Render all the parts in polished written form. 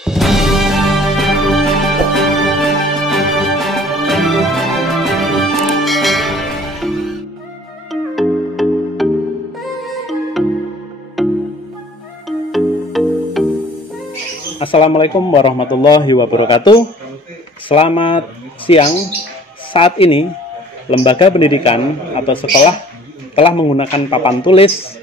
Assalamualaikum warahmatullahi wabarakatuh. Selamat siang. Saat ini lembaga pendidikan atau sekolah telah menggunakan papan tulis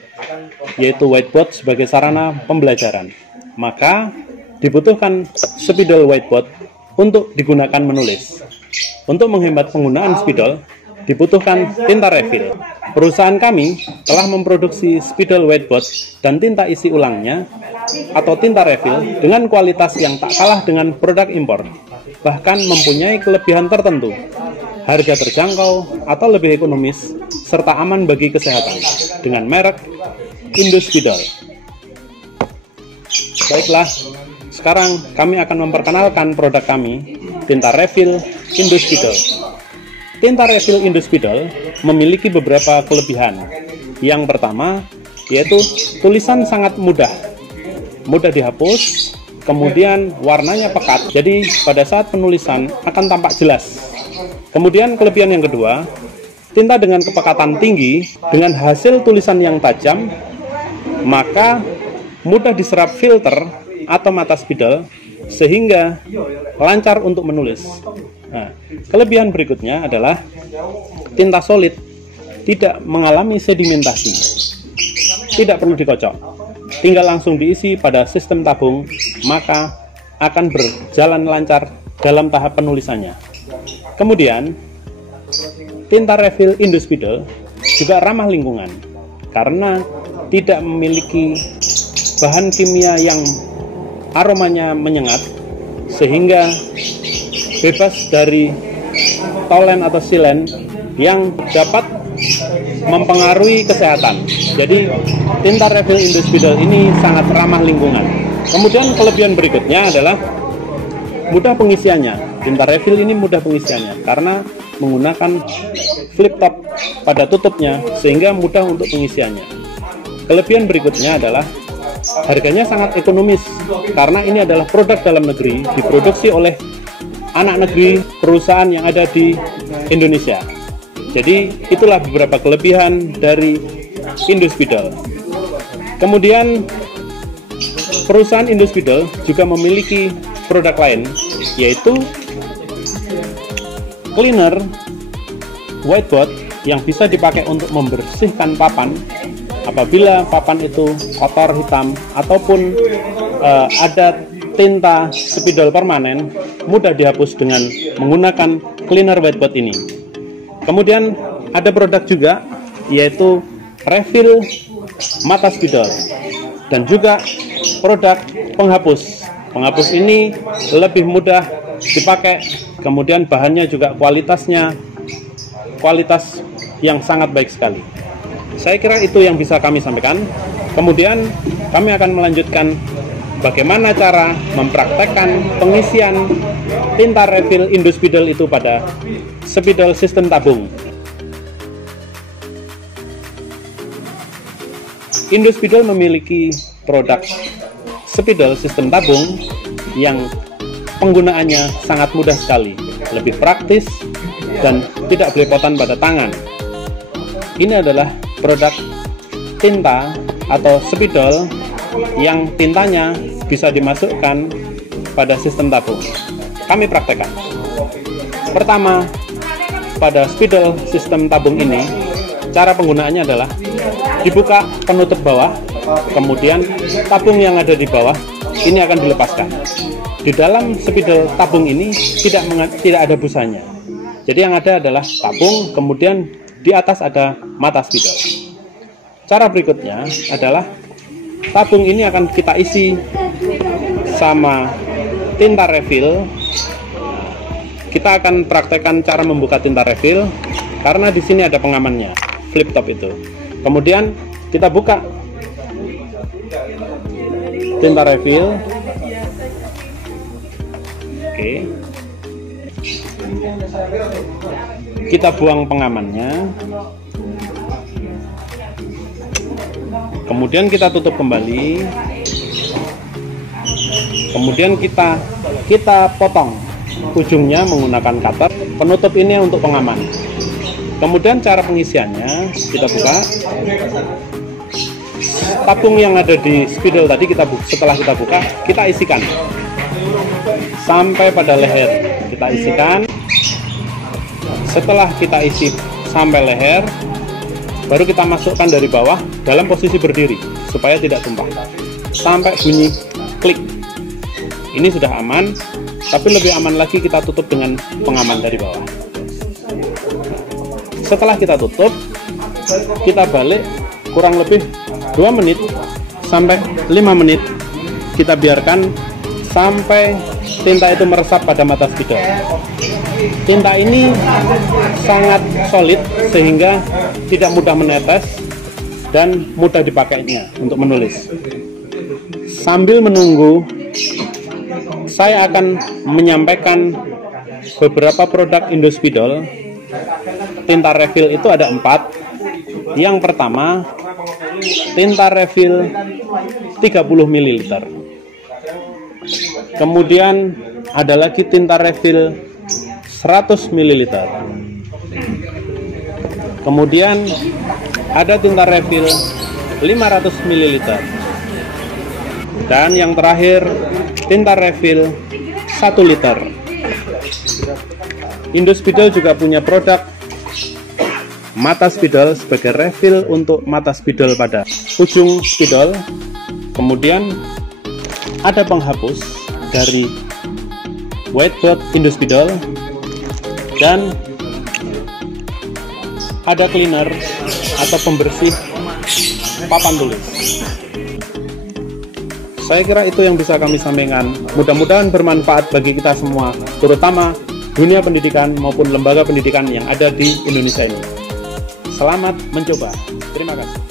yaitu whiteboard sebagai sarana pembelajaran. Maka dibutuhkan spidol whiteboard untuk digunakan menulis. Untuk menghemat penggunaan spidol dibutuhkan tinta refill. Perusahaan kami telah memproduksi spidol whiteboard dan tinta isi ulangnya atau tinta refill dengan kualitas yang tak kalah dengan produk impor, bahkan mempunyai kelebihan tertentu, harga terjangkau atau lebih ekonomis, serta aman bagi kesehatan dengan merek Indospidol. Baiklah, sekarang kami akan memperkenalkan produk kami, tinta refill Indospidol. Tinta refill Indospidol memiliki beberapa kelebihan. Yang pertama, yaitu tulisan sangat mudah dihapus, kemudian warnanya pekat, jadi pada saat penulisan akan tampak jelas. Kemudian kelebihan yang kedua, tinta dengan kepekatan tinggi, dengan hasil tulisan yang tajam, maka mudah diserap filter atau mata spidol, sehingga lancar untuk menulis. Nah, kelebihan berikutnya adalah tinta solid, tidak mengalami sedimentasi, tidak perlu dikocok, tinggal langsung diisi pada sistem tabung, maka akan berjalan lancar dalam tahap penulisannya. Kemudian, tinta refill Indospidol juga ramah lingkungan karena tidak memiliki bahan kimia yang aromanya menyengat, sehingga bebas dari tolen atau silen yang dapat mempengaruhi kesehatan. Jadi tinta refill Indospidol ini sangat ramah lingkungan. Kemudian kelebihan berikutnya adalah mudah pengisiannya. Tinta refill ini mudah pengisiannya karena menggunakan flip top pada tutupnya, sehingga mudah untuk pengisiannya. Kelebihan berikutnya adalah harganya sangat ekonomis karena ini adalah produk dalam negeri, diproduksi oleh anak negeri perusahaan yang ada di Indonesia. Jadi itulah beberapa kelebihan dari Indospidol. Kemudian perusahaan Indospidol juga memiliki produk lain, yaitu cleaner whiteboard yang bisa dipakai untuk membersihkan papan apabila papan itu kotor, hitam, ataupun ada tinta spidol permanen, mudah dihapus dengan menggunakan cleaner whiteboard ini. Kemudian ada produk juga, yaitu refill mata spidol dan juga produk penghapus. Penghapus ini lebih mudah dipakai, kemudian bahannya juga kualitas yang sangat baik sekali. Saya kira itu yang bisa kami sampaikan. Kemudian kami akan melanjutkan bagaimana cara mempraktekkan pengisian tinta refill Indospidol itu pada spidol sistem tabung. Indospidol memiliki produk spidol sistem tabung yang penggunaannya sangat mudah sekali, lebih praktis dan tidak belepotan pada tangan. Ini adalah produk tinta atau spidol yang tintanya bisa dimasukkan pada sistem tabung. Kami praktekkan. Pertama, pada spidol sistem tabung ini, cara penggunaannya adalah dibuka penutup bawah, kemudian tabung yang ada di bawah ini akan dilepaskan. Di dalam spidol tabung ini tidak ada busanya. Jadi yang ada adalah tabung, kemudian di atas ada mata spidol. Cara berikutnya adalah tabung ini akan kita isi sama tinta refill. Kita akan praktekkan cara membuka tinta refill karena di sini ada pengamannya, flip top itu. Kemudian kita buka tinta refill. Oke. Kita buang pengamannya. Kemudian kita tutup kembali. Kemudian kita potong ujungnya menggunakan cutter. Penutup ini untuk pengaman. Kemudian cara pengisiannya, kita buka tabung yang ada di spidol tadi. Setelah kita buka, kita isikan sampai pada leher. Kita isikan. Setelah kita isi sampai leher, baru kita masukkan dari bawah dalam posisi berdiri supaya tidak tumpah sampai bunyi klik. Ini sudah aman, tapi lebih aman lagi kita tutup dengan pengaman dari bawah. Setelah kita tutup, kita balik kurang lebih 2 menit sampai 5 menit. Kita biarkan sampai tinta itu meresap pada mata spidol. Tinta ini sangat solid sehingga tidak mudah menetes dan mudah dipakainya untuk menulis. Sambil menunggu, saya akan menyampaikan beberapa produk Indospidol. Tinta refill itu ada 4. Yang pertama, tinta refill 30 ml. Kemudian ada lagi tinta refill 100 ml. Kemudian ada tinta refill 500 ml. Dan yang terakhir, tinta refill 1 liter. Indospidol juga punya produk mata spidol sebagai refill untuk mata spidol pada ujung spidol. Kemudian ada penghapus dari whiteboard Indospidol dan ada cleaner atau pembersih papan tulis. Saya kira itu yang bisa kami sampaikan. Mudah-mudahan bermanfaat bagi kita semua, terutama dunia pendidikan maupun lembaga pendidikan yang ada di Indonesia ini. Selamat mencoba. Terima kasih.